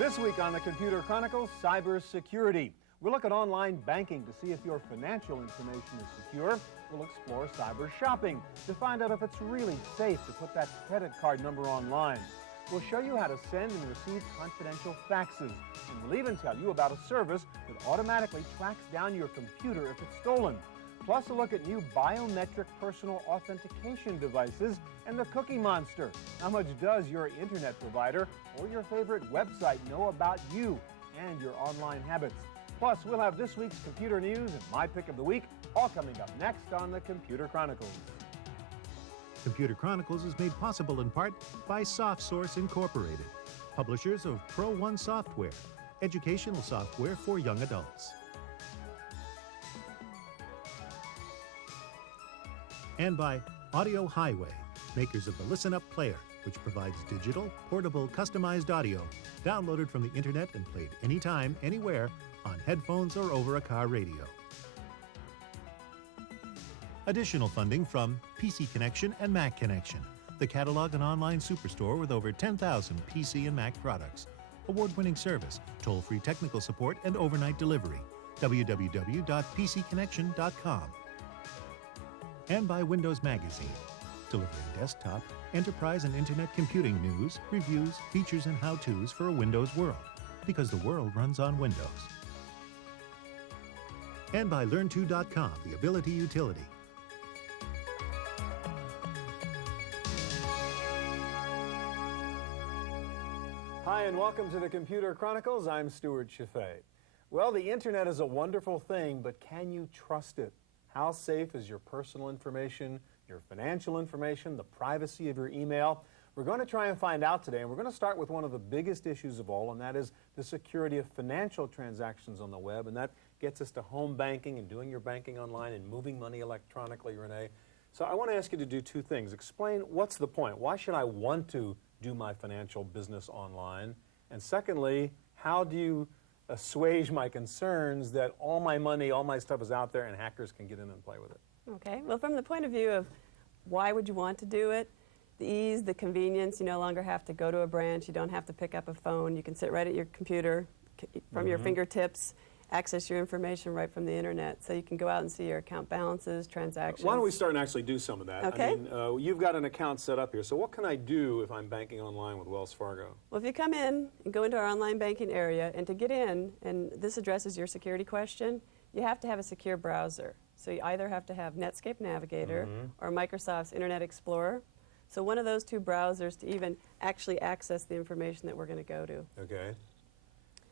This week on the Computer Chronicles, cybersecurity. We'll look at online banking to see if your financial information is secure. We'll explore cyber shopping to find out if it's really safe to put that credit card number online. We'll show you how to send and receive confidential faxes. And we'll even tell you about a service that automatically tracks down your computer if it's stolen. Plus, a look at new biometric personal authentication devices and the Cookie Monster. How much does your internet provider or your favorite website know about you and your online habits? Plus, we'll have this week's computer news and my pick of the week, all coming up next on the Computer Chronicles. Computer Chronicles is made possible in part by SoftSource Incorporated, publishers of Pro One software, educational software for young adults. And by Audio Highway, makers of the Listen Up Player, which provides digital, portable, customized audio downloaded from the internet and played anytime, anywhere, on headphones or over a car radio. Additional funding from PC Connection and Mac Connection, the catalog and online superstore with over 10,000 PC and Mac products. Award-winning service, toll-free technical support, and overnight delivery. www.pcconnection.com. And by Windows Magazine, delivering desktop, enterprise, and internet computing news, reviews, features, and how-tos for a Windows world, because the world runs on Windows. And by Learn2.com, the Ability Utility. Hi, and welcome to the Computer Chronicles. I'm Stuart Chaffee. Well, the internet is a wonderful thing, but can you trust it? How safe is your personal information, your financial information, the privacy of your email? We're going to try and find out today, and we're going to start with one of the biggest issues of all, and that is the security of financial transactions on the web, and that gets us to home banking and doing your banking online and moving money electronically, Renee. So I want to ask you to do two things. Explain what's the point. Why should I want to do my financial business online? And secondly, how do you assuage my concerns that all my money, all my stuff is out there and hackers can get in and play with it? Okay, well, from the point of view of why would you want to do it, the ease, the convenience, you no longer have to go to a branch, you don't have to pick up a phone, you can sit right at your computer from your fingertips, access your information right from the internet. So you can go out and see your account balances, transactions. Why don't we start and actually do some of that? Okay. I mean, you've got an account set up here, so what can I do if I'm banking online with Wells Fargo? Well, if you come in and go into our online banking area, and to get in, and this addresses your security question, you have to have a secure browser. So you either have to have Netscape Navigator or Microsoft's Internet Explorer. So one of those two browsers to even actually access the information that we're going to go to. Okay.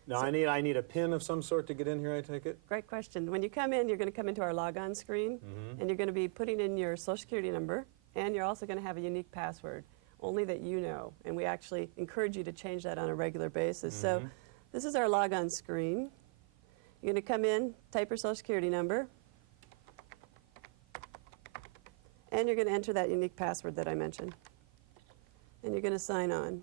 Now, I need a PIN of some sort to get in here, I take it? Great question. When you come in, you're going to come into our logon screen, and you're going to be putting in your Social Security number, and you're also going to have a unique password, only that you know. And we actually encourage you to change that on a regular basis. So this is our logon screen. You're going to come in, type your Social Security number, and you're going to enter that unique password that I mentioned. And you're going to sign on.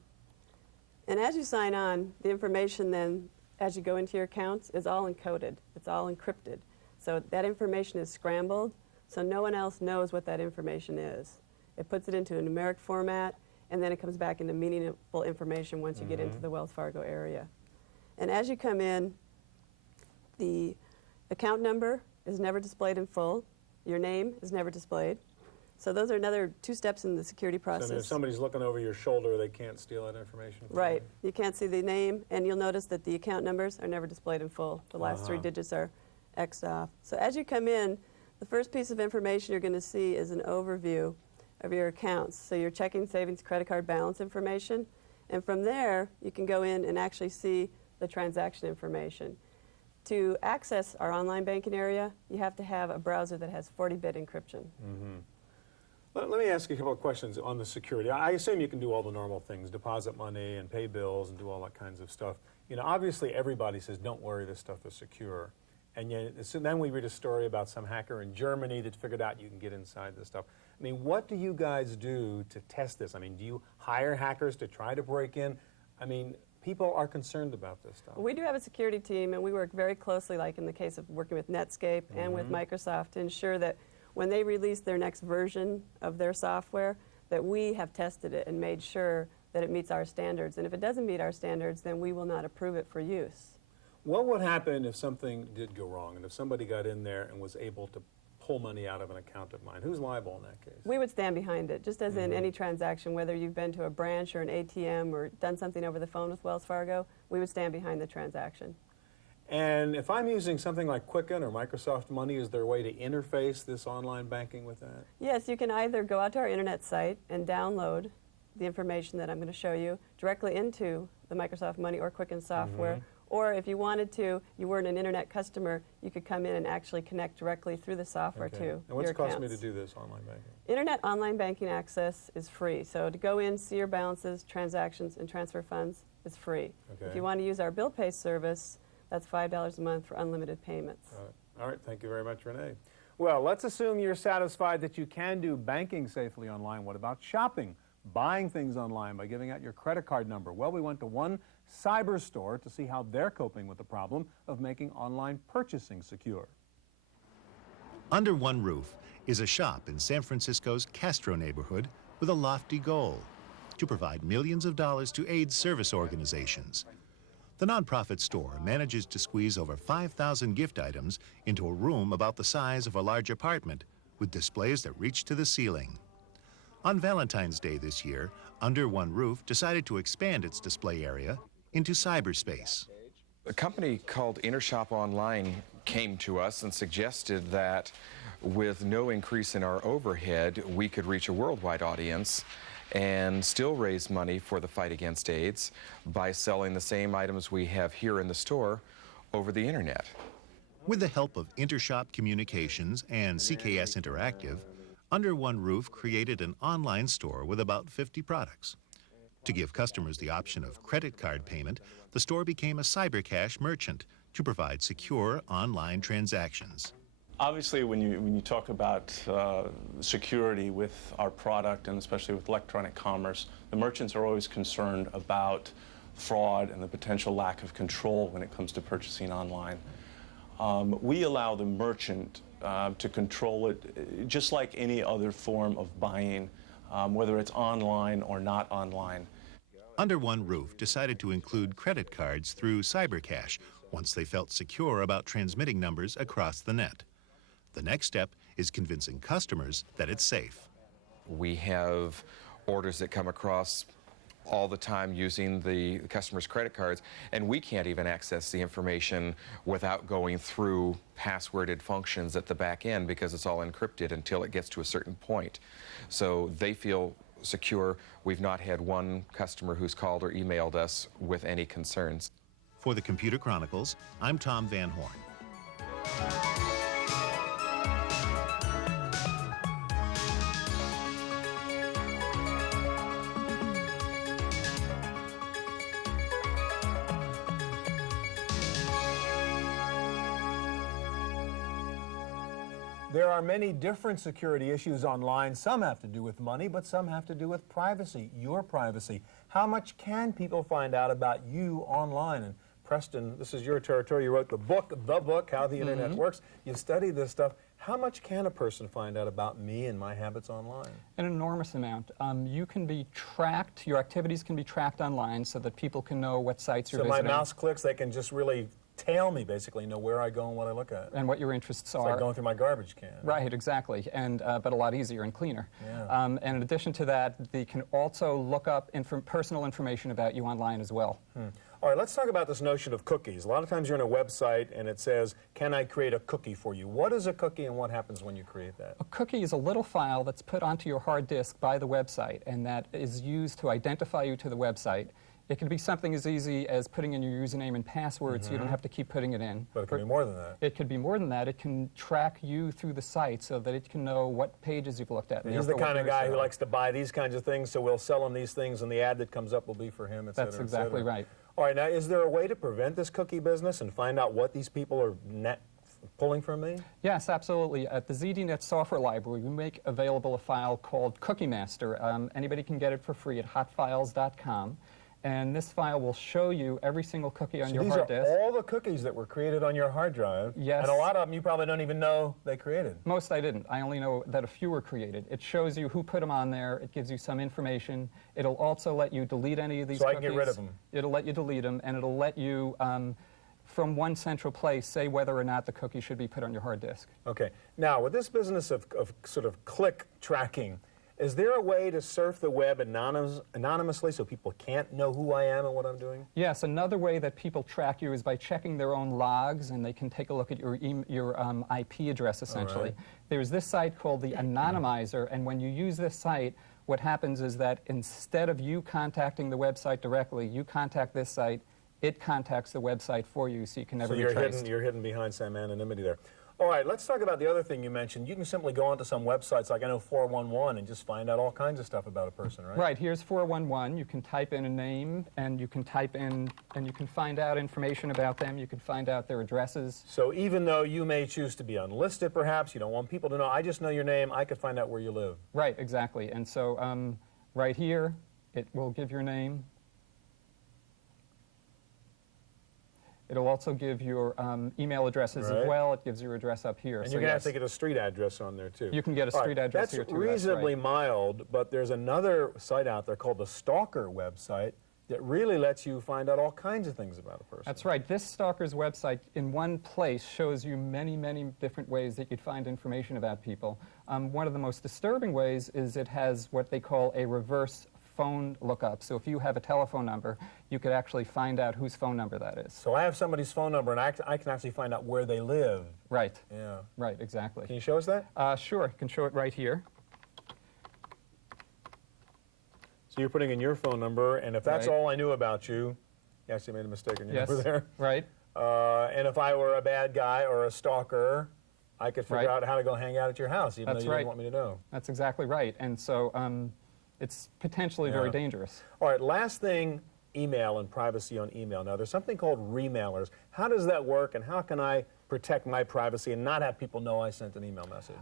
And as you sign on, the information then, as you go into your accounts, is all encoded. It's all encrypted. So that information is scrambled, so no one else knows what that information is. It puts it into a numeric format, and then it comes back into meaningful information once you get into the Wells Fargo area. And as you come in, the account number is never displayed in full. Your name is never displayed. So those are another two steps in the security process. So if somebody's looking over your shoulder, they can't steal that information from Right. you? You can't see the name, and you'll notice that the account numbers are never displayed in full. The last three digits are X'd off. So as you come in, the first piece of information you're going to see is an overview of your accounts. So your checking, savings, credit card balance information. And from there, you can go in and actually see the transaction information. To access our online banking area, you have to have a browser that has 40-bit encryption. Let me ask you a couple of questions on the security. I assume you can do all the normal things, deposit money and pay bills and do all that kinds of stuff. You know, obviously everybody says, don't worry, this stuff is secure. And yet, so then we read a story about some hacker in Germany that figured out you can get inside this stuff. I mean, what do you guys do to test this? I mean, do you hire hackers to try to break in? I mean, people are concerned about this stuff. We do have a security team, and we work very closely, like in the case of working with Netscape and with Microsoft, to ensure that when they release their next version of their software, that we have tested it and made sure that it meets our standards. And if it doesn't meet our standards, then we will not approve it for use. What would happen if something did go wrong and if somebody got in there and was able to pull money out of an account of mine? Who's liable in that case? We would stand behind it, just as in any transaction, whether you've been to a branch or an ATM or done something over the phone with Wells Fargo, we would stand behind the transaction. And if I'm using something like Quicken or Microsoft Money, is there a way to interface this online banking with that? Yes, you can either go out to our internet site and download the information that I'm going to show you directly into the Microsoft Money or Quicken software. Or if you wanted to, you weren't an internet customer, you could come in and actually connect directly through the software to And what's your it cost accounts. me to do this online banking? Internet online banking access is free. So to go in, see your balances, transactions, and transfer funds is free. Okay. If you want to use our bill pay service, that's $5 a month for unlimited payments. All right, thank you very much, Renee. Well, let's assume you're satisfied that you can do banking safely online. What about shopping, buying things online by giving out your credit card number? Well, we went to one cyber store to see how they're coping with the problem of making online purchasing secure. Under one roof is a shop in San Francisco's Castro neighborhood with a lofty goal: to provide millions of dollars to AIDS service organizations. The nonprofit store manages to squeeze over 5,000 gift items into a room about the size of a large apartment, with displays that reach to the ceiling. On Valentine's Day this year, Under One Roof decided to expand its display area into cyberspace. A company called Intershop Online came to us and suggested that with no increase in our overhead, we could reach a worldwide audience and still raise money for the fight against AIDS by selling the same items we have here in the store over the internet. With the help of Intershop Communications and CKS Interactive, Under One Roof created an online store with about 50 products. To give customers the option of credit card payment, the store became a cybercash merchant to provide secure online transactions. Obviously, when you talk about security with our product, and especially with electronic commerce, the merchants are always concerned about fraud and the potential lack of control when it comes to purchasing online. We allow the merchant to control it just like any other form of buying, whether it's online or not online. Under One Roof decided to include credit cards through cybercash once they felt secure about transmitting numbers across the net. The next step is convincing customers that it's safe. We have orders that come across all the time using the customer's credit cards, and we can't even access the information without going through passworded functions at the back end because it's all encrypted until it gets to a certain point. So they feel secure. We've not had one customer who's called or emailed us with any concerns. For the Computer Chronicles, I'm Tom Van Horn. There are many different security issues online. Some have to do with money, but some have to do with privacy, your privacy. How much can people find out about you online? And Preston, this is your territory. You wrote the book, How the Internet Works. You've studied this stuff. How much can a person find out about me and my habits online? An enormous amount. You can be tracked, your activities can be tracked online so that people can know what sites you're visiting. So my mouse clicks, they can just really tail me, basically, know where I go and what I look at. And what your interests It's are. like going through my garbage can. Right, exactly, and but a lot easier and cleaner. Yeah. And in addition to that, they can also look up personal information about you online as well. All right, let's talk about this notion of cookies. A lot of times you're on a website and it says, can I create a cookie for you? What is a cookie and what happens when you create that? A cookie is a little file that's put onto your hard disk by the website, and that is used to identify you to the website. It can be something as easy as putting in your username and password so you don't have to keep putting it in. But it can be more than that. It could be more than that. It can track you through the site so that it can know what pages you've looked at. He's the kind of guy who likes to buy these kinds of things, so we'll sell him these things, and the ad that comes up will be for him, et cetera, That's exactly right. All right, now, is there a way to prevent this cookie business and find out what these people are pulling from me? Yes, absolutely. At the ZDNet software library, we make available a file called Cookie Master. Anybody can get it for free at hotfiles.com. and this file will show you every single cookie on So your these hard are disk. all the cookies that were created on your hard drive. Yes. And a lot of them you probably don't even know they created. Most I didn't. I only know that a few were created. It shows you who put them on there. It gives you some information. It'll also let you delete any of these So I cookies. can get rid of them. It'll let you delete them, and it'll let you, from one central place, say whether or not the cookie should be put on your hard disk. Okay. Now, with this business of sort of click tracking, is there a way to surf the web anonymously so people can't know who I am and what I'm doing? Yes, another way that people track you is by checking their own logs, and they can take a look at your IP address, essentially. right. There's this site called the Anonymizer, and when you use this site, what happens is that instead of you contacting the website directly, you contact this site, it contacts the website for you, so you can never So be you're traced. you're hidden behind some anonymity there. All right, let's talk about the other thing you mentioned. You can simply go onto some websites like I know 411 and just find out all kinds of stuff about a person, right? Right, here's 411. You can type in a name, and you can type in, and you can find out information about them. You can find out their addresses. So even though you may choose to be unlisted, perhaps, you don't want people to know, I just know your name, I could find out where you live. Right, exactly. And so right here, it will give your name. It'll also give your email addresses Right. as well. It gives your address up here. And So you're going to have yes, to get a street address on there, too. You can get a All street address here, That's too. reasonably That's mild, but there's another site out there called the Stalker website that really lets you find out all kinds of things about a person. That's right. This stalker's website in one place shows you many, many different ways that you'd find information about people. One of the most disturbing ways is it has what they call a reverse phone lookup. So if you have a telephone number, you could actually find out whose phone number that is. So I have somebody's phone number, and I can actually find out where they live. Right. Yeah. Right, exactly. Can you show us that? Sure, I can show it right here. So you're putting in your phone number, and if that's Right. all I knew about you, you actually made a mistake on your Yes, number there. right. And if I were a bad guy or a stalker, I could figure Right. out how to go hang out at your house, even That's though you right. didn't want me to know. That's exactly right. And so it's potentially very Yeah. dangerous. All right, last thing, email and privacy on email. Now, there's something called remailers. How does that work, and how can I protect my privacy and not have people know I sent an email message?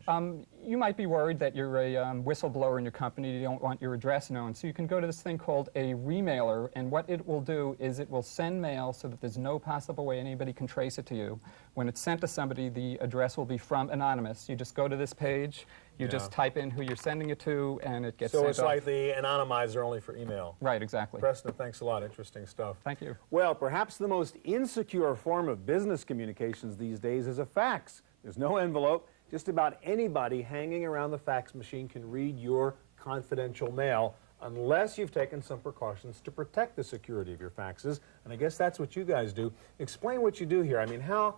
You might be worried that you're a whistleblower in your company. You don't want your address known. So you can go to this thing called a remailer, and what it will do is it will send mail so that there's no possible way anybody can trace it to you. When it's sent to somebody, the address will be from anonymous. You just go to this page, you just type in who you're sending it to, and it gets So sent it's off. like the anonymizer only for email. Right, exactly. Preston, thanks a lot. Interesting stuff. Thank you. Well, perhaps the most insecure form of business communications these days is a fax. There's no envelope. Just about anybody hanging around the fax machine can read your confidential mail unless you've taken some precautions to protect the security of your faxes. And I guess that's what you guys do. Explain what you do here. I mean, how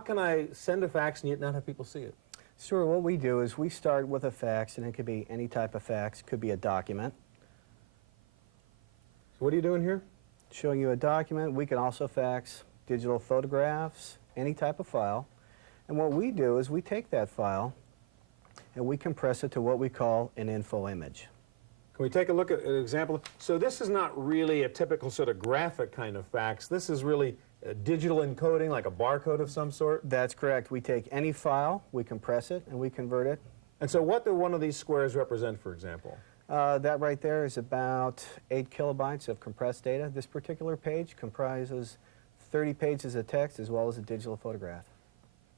can I send a fax and yet not have people see it? Sure, what we do is we start with a fax, and it could be any type of fax. It could be a document. So what are you doing here? Showing you a document. We can also fax digital photographs, any type of file. And what we do is we take that file and we compress it to what we call an info image. Can we take a look at an example? So this is not really a typical sort of graphic kind of fax. This is really a digital encoding, like a barcode of some sort? That's correct. We take any file, we compress it, and we convert it. And so what do one of these squares represent, for example? That right there is about 8 kilobytes of compressed data. This particular page comprises 30 pages of text as well as a digital photograph.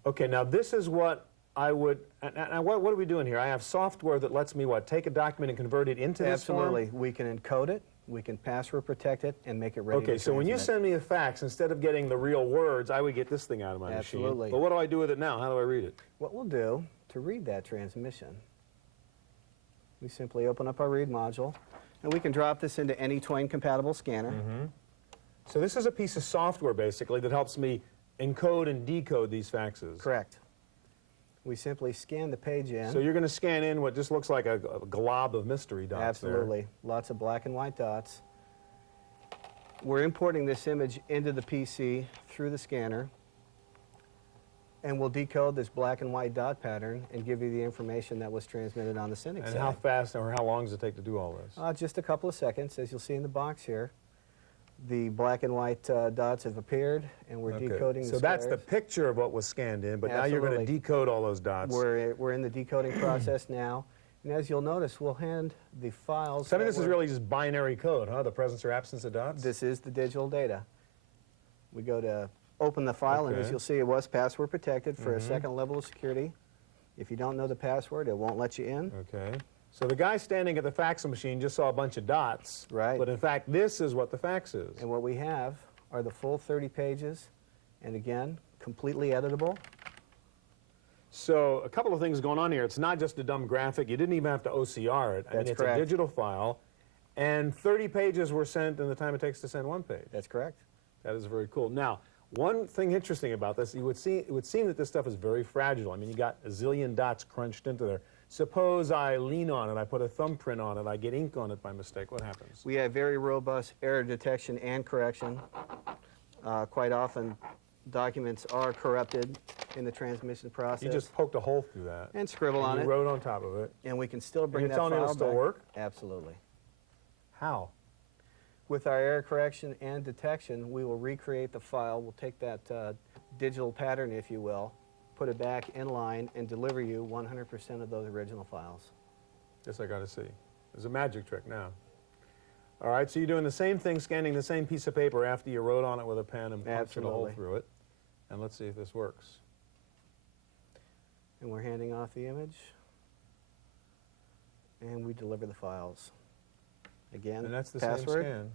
Okay, now this is what I would, and what are we doing here? I have software that lets me, what, take a document and convert it into this form? Absolutely. We can encode it, we can password protect it, and make it ready to Okay, so when you transmit. send me a fax, instead of getting the real words, I would get this thing out of my machine. Absolutely. But what do I do with it now? How do I read it? What we'll do to read that transmission, we simply open up our read module, and we can drop this into any Twain-compatible scanner. So this is a piece of software, basically, that helps me encode and decode these faxes. Correct. We simply scan the page in. So you're going to scan in what just looks like a glob of mystery dots Absolutely. Lots of black and white dots. We're importing this image into the PC through the scanner, and we'll decode this black and white dot pattern and give you the information that was transmitted on the sending there. side. And how fast or how long does it take to do all this? Just a couple of seconds. As you'll see in the box here, the black and white dots have appeared, and we're decoding the So that's the squares. picture of what was scanned in, but now you're going to Absolutely. decode all those dots. We're in the decoding process now, And as you'll notice, we'll hand the files. So I mean, that this is were- really just binary code, huh? The presence or absence of dots? This is the digital data. We go to open the file, and as Okay. you'll see, it was password protected for a second level of security. If you don't know the password, it won't let you in. Okay. So the guy standing at the fax machine just saw a bunch of dots. Right. But in fact, this is what the fax is. And what we have are the full 30 pages, and again, completely editable. So a couple of things going on here. It's not just a dumb graphic. You didn't even have to OCR it. I mean, That's it's correct. a digital file. And 30 pages were sent in the time it takes to send one page. That's correct. That is very cool. Now, one thing interesting about this, it would seem that this stuff is very fragile. I mean, you got a zillion dots crunched into there. Suppose I lean on it, I put a thumbprint on it, I get ink on it by mistake. What happens? We have very robust error detection and correction. Quite often, documents are corrupted in the transmission process. You just poked a hole through that. and scribble on you it, wrote on top of it. and we can still bring you're that telling me file it'll still back. work? Absolutely. How? With our error correction and detection, we will recreate the file. We'll take that digital pattern, if you will, put it back in line, and deliver you 100% of those original files. Guess I got to see. There's a magic trick now. All right, so you're doing the same thing, scanning the same piece of paper after you wrote on it with a pen and punched a hole Absolutely. through it. And let's see if this works. And we're handing off the image, and we deliver the files. Again, And that's the password. same scan.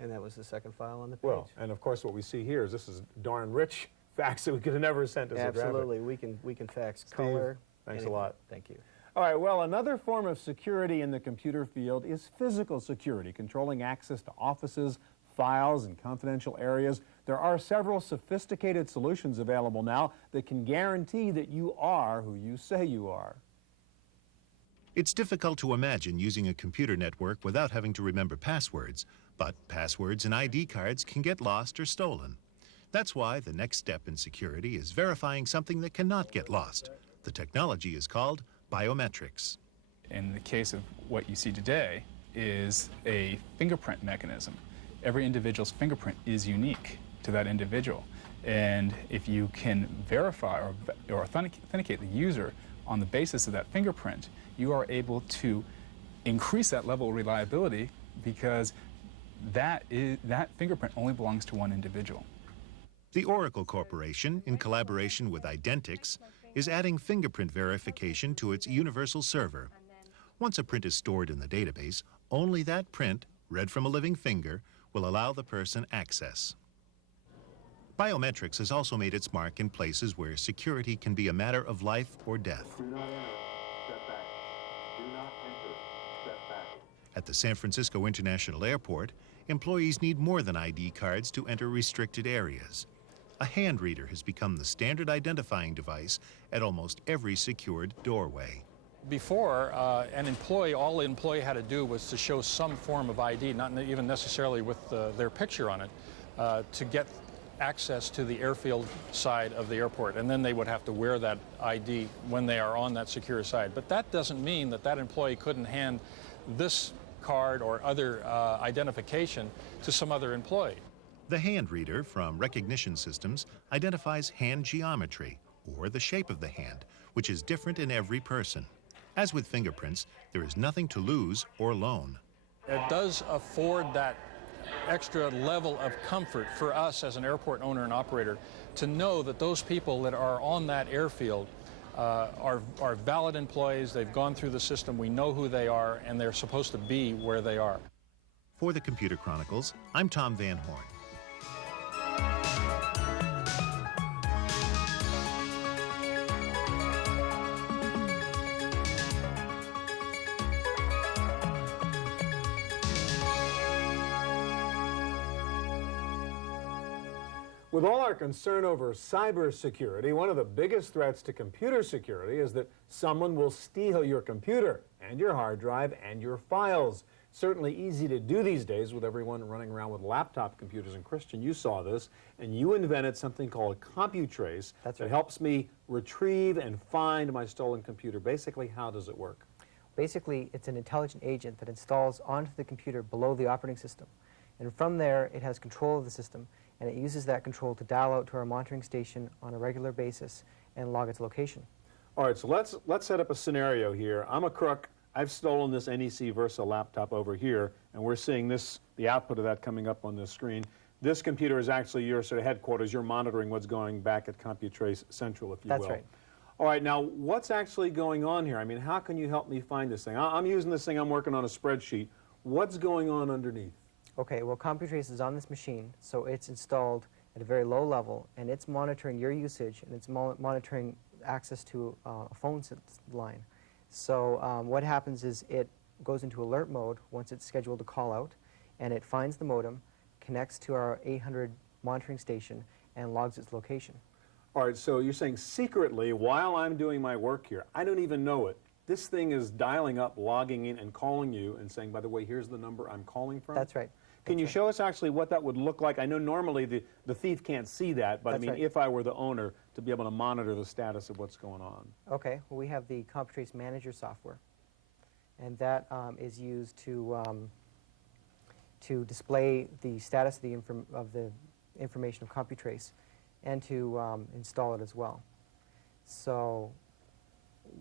And that was the second file on the page. Well, and of course what we see here is this is darn rich fax that we could have never sent as a graphic. Absolutely, we can fax color. thanks a anything. lot. Thank you. All right, well, another form of security in the computer field is physical security, controlling access to offices, files, and confidential areas. There are several sophisticated solutions available now that can guarantee that you are who you say you are. It's difficult to imagine using a computer network without having to remember passwords, but passwords and ID cards can get lost or stolen. That's why the next step in security is verifying something that cannot get lost. The technology is called biometrics. In the case of what you see today is a fingerprint mechanism. Every individual's fingerprint is unique to that individual. And if you can verify or authenticate the user on the basis of that fingerprint, you are able to increase that level of reliability because that fingerprint only belongs to one individual. The Oracle Corporation, in collaboration with Identix, is adding fingerprint verification to its universal server. Once a print is stored in the database, only that print, read from a living finger, will allow the person access. Biometrics has also made its mark in places where security can be a matter of life or death. Do not enter. Step back. Do not enter. Step back. At the San Francisco International Airport, employees need more than ID cards to enter restricted areas. A hand reader has become the standard identifying device at almost every secured doorway. Before, all an employee had to do was to show some form of ID, not even necessarily with their picture on it, to get access to the airfield side of the airport. And then they would have to wear that ID when they are on that secure side. But that doesn't mean that that employee couldn't hand this card or other identification to some other employee. The hand reader from Recognition Systems identifies hand geometry, or the shape of the hand, which is different in every person. As with fingerprints, there is nothing to lose or loan. It does afford that extra level of comfort for us as an airport owner and operator to know that those people that are on that airfield are valid employees. They've gone through the system. We know who they are, and they're supposed to be where they are. For the Computer Chronicles, I'm Tom Van Horn. With all our concern over cybersecurity, one of the biggest threats to computer security is that someone will steal your computer and your hard drive and your files. Certainly easy to do these days with everyone running around with laptop computers. And Christian, you saw this, and you invented something called CompuTrace that helps me retrieve and find my stolen computer. Basically, how does it work? Basically, it's an intelligent agent that installs onto the computer below the operating system. And from there, it has control of the system, and it uses that control to dial out to our monitoring station on a regular basis and log its location. All right, so let's set up a scenario here. I'm a crook. I've stolen this NEC Versa laptop over here, and we're seeing this, the output of that coming up on this screen. This computer is actually your sort of headquarters. You're monitoring what's going back at CompuTrace Central, if you will. That's right. All right, now what's actually going on here? I mean, how can you help me find this thing? I'm using this thing, I'm working on a spreadsheet. What's going on underneath? Okay, well, CompuTrace is on this machine, so it's installed at a very low level, and it's monitoring your usage, and it's monitoring access to a phone line. So what happens is it goes into alert mode once it's scheduled to call out, and it finds the modem, connects to our 800 monitoring station, and logs its location. All right, so you're saying secretly, while I'm doing my work here, I don't even know it, this thing is dialing up, logging in, and calling you and saying, by the way, here's the number I'm calling from? That's right. Can you show us actually what that would look like? I know normally the thief can't see that, but I mean, if I were the owner, to be able to monitor the status of what's going on. Okay, well, we have the CompuTrace Manager software, and that is used to display the status of the information of CompuTrace and to install it as well. So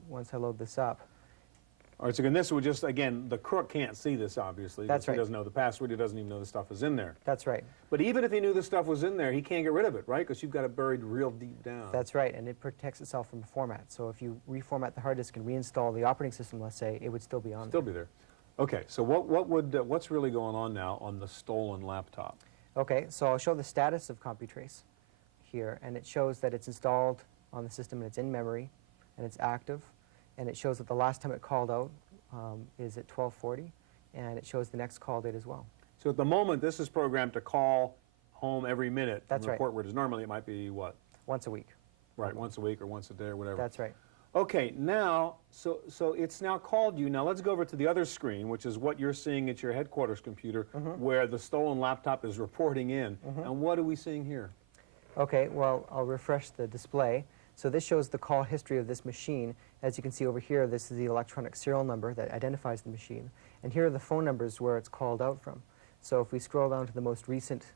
once I load this up. All right, so again, this would just, again, the crook can't see this, obviously. That's right. He doesn't know the password. He doesn't even know the stuff is in there. That's right. But even if he knew the stuff was in there, he can't get rid of it, right? Because you've got it buried real deep down. That's right, and it protects itself from format. So if you reformat the hard disk and reinstall the operating system, let's say, it would still be on there. Still be there. Okay, so what's really going on now on the stolen laptop? Okay, so I'll show the status of CompuTrace here, and it shows that it's installed on the system and it's in memory and it's active, and it shows that the last time it called out is at 12:40, and it shows the next call date as well. So at the moment, this is programmed to call home every minute. That's and right. report where it is. Normally, it might be what? Once a week. Right, once a week or once a day or whatever. That's right. Okay, now, so it's now called you. Now let's go over to the other screen, which is what you're seeing at your headquarters computer, where the stolen laptop is reporting in. And what are we seeing here? Okay, well, I'll refresh the display. So this shows the call history of this machine. As you can see over here, this is the electronic serial number that identifies the machine. And here are the phone numbers where it's called out from. So if we scroll down to the most recent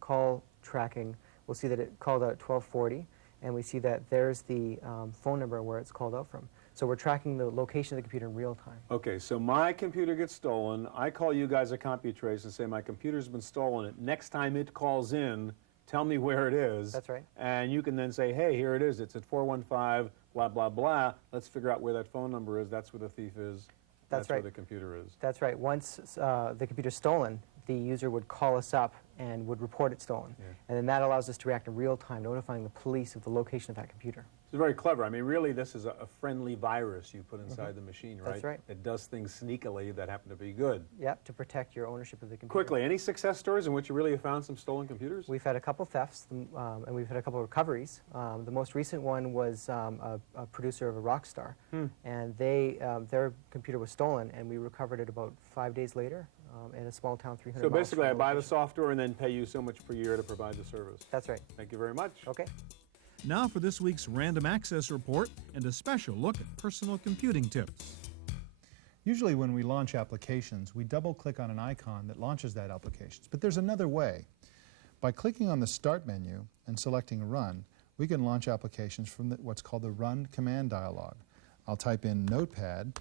call tracking, we'll see that it called out at 12:40, and we see that there's the phone number where it's called out from. So we're tracking the location of the computer in real time. Okay, so my computer gets stolen. I call you guys at CompuTrace and say, my computer's been stolen. Next time it calls in, tell me where it is. That's right. And you can then say, hey, here it is. It's at 415, blah, blah, blah. Let's figure out where that phone number is. That's where the thief is. That's right. Where the computer is. That's right. Once the computer's stolen, the user would call us up and would report it stolen. Yeah. And then that allows us to react in real time, notifying the police of the location of that computer. It's very clever. I mean, really, this is a friendly virus you put inside the machine, right? That's right. It does things sneakily that happen to be good. Yep, to protect your ownership of the computer. Quickly, any success stories in which you really have found some stolen computers? We've had a couple thefts, and we've had a couple recoveries. The most recent one was a producer of a rock star, and their computer was stolen, and we recovered it about 5 days later in a small town 300 So miles basically, from I buy the location. software and then pay you so much per year to provide the service. That's right. Thank you very much. Okay. Now for this week's Random Access Report and a special look at personal computing tips. Usually when we launch applications, we double-click on an icon that launches that application. But there's another way. By clicking on the Start menu and selecting Run, we can launch applications from what's called the Run command dialog. I'll type in Notepad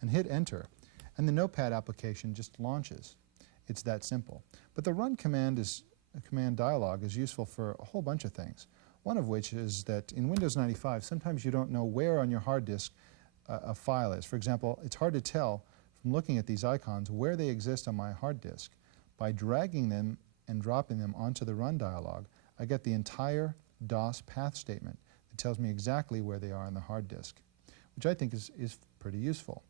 and hit Enter, and the Notepad application just launches. It's that simple. But the Run command dialog is useful for a whole bunch of things. One of which is that in Windows 95, sometimes you don't know where on your hard disk a file is. For example, it's hard to tell from looking at these icons where they exist on my hard disk. By dragging them and dropping them onto the Run dialog, I get the entire DOS path statement that tells me exactly where they are on the hard disk, which I think is pretty useful.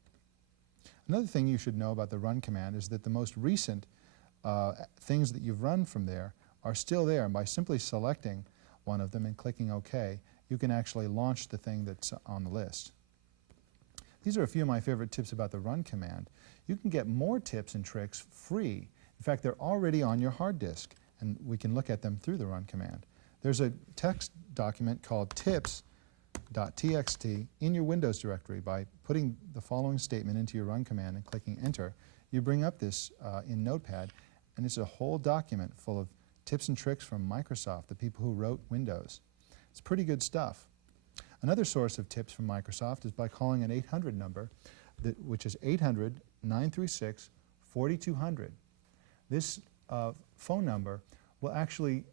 Another thing you should know about the Run command is that the most recent things that you've run from there are still there, and by simply selecting one of them and clicking OK, you can actually launch the thing that's on the list. These are a few of my favorite tips about the Run command. You can get more tips and tricks free. In fact, they're already on your hard disk, and we can look at them through the Run command. There's a text document called tips.txt in your Windows directory. By putting the following statement into your Run command and clicking Enter, you bring up this in Notepad, and it's a whole document full of tips and tricks from Microsoft, the people who wrote Windows. It's pretty good stuff. Another source of tips from Microsoft is by calling an 800 number, which is 800-936-4200. This phone number will actually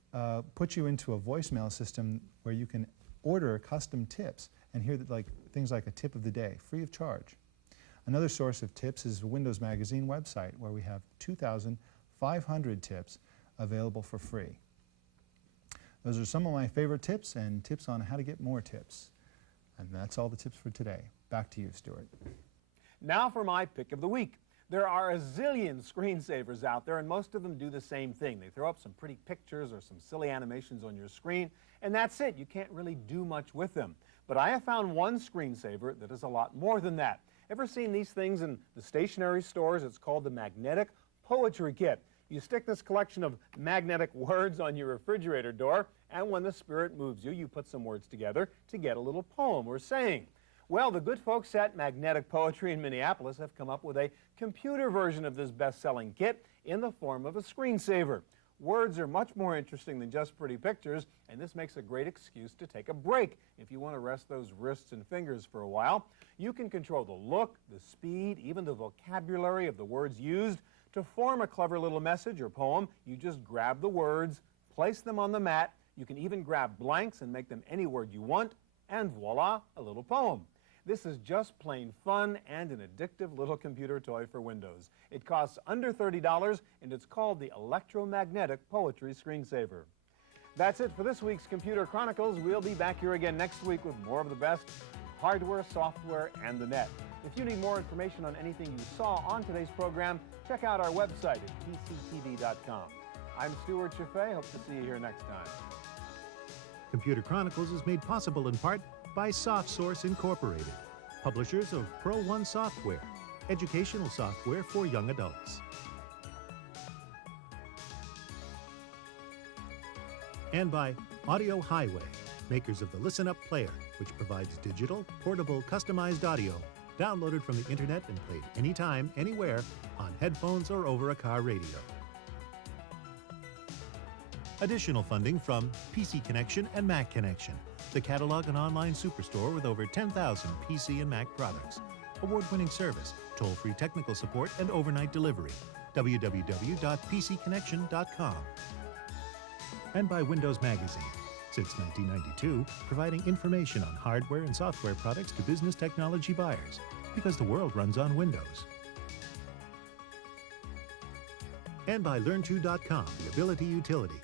put you into a voicemail system where you can order custom tips and hear things like a tip of the day, free of charge. Another source of tips is the Windows Magazine website, where we have 2,500 tips available for free. Those are some of my favorite tips and tips on how to get more tips. And that's all the tips for today. Back to you, Stuart. Now for my pick of the week. There are a zillion screensavers out there, and most of them do the same thing. They throw up some pretty pictures or some silly animations on your screen, and that's it. You can't really do much with them. But I have found one screensaver that is a lot more than that. Ever seen these things in the stationery stores? It's called the Magnetic Poetry Kit. You stick this collection of magnetic words on your refrigerator door, and when the spirit moves you, you put some words together to get a little poem or saying. Well, the good folks at Magnetic Poetry in Minneapolis have come up with a computer version of this best-selling kit in the form of a screensaver. Words are much more interesting than just pretty pictures, and this makes a great excuse to take a break if you want to rest those wrists and fingers for a while. You can control the look, the speed, even the vocabulary of the words used. To form a clever little message or poem, you just grab the words, place them on the mat. You can even grab blanks and make them any word you want, and voila, a little poem. This is just plain fun and an addictive little computer toy for Windows. It costs under $30, and it's called the Electromagnetic Poetry Screensaver. That's it for this week's Computer Chronicles. We'll be back here again next week with more of the best hardware, software, and the net. If you need more information on anything you saw on today's program, check out our website at pctv.com. I'm Stuart Chaffee. Hope to see you here next time. Computer Chronicles is made possible in part by SoftSource Incorporated, publishers of Pro One software, educational software for young adults. And by Audio Highway, makers of the Listen Up player, which provides digital, portable, customized audio downloaded from the internet and played anytime, anywhere, on headphones or over a car radio. Additional funding from PC Connection and Mac Connection, the catalog and online superstore with over 10,000 PC and Mac products. Award-winning service, toll-free technical support, and overnight delivery. www.pcconnection.com. And by Windows Magazine, since 1992, providing information on hardware and software products to business technology buyers, because the world runs on Windows. And by Learn2.com, the Ability Utility,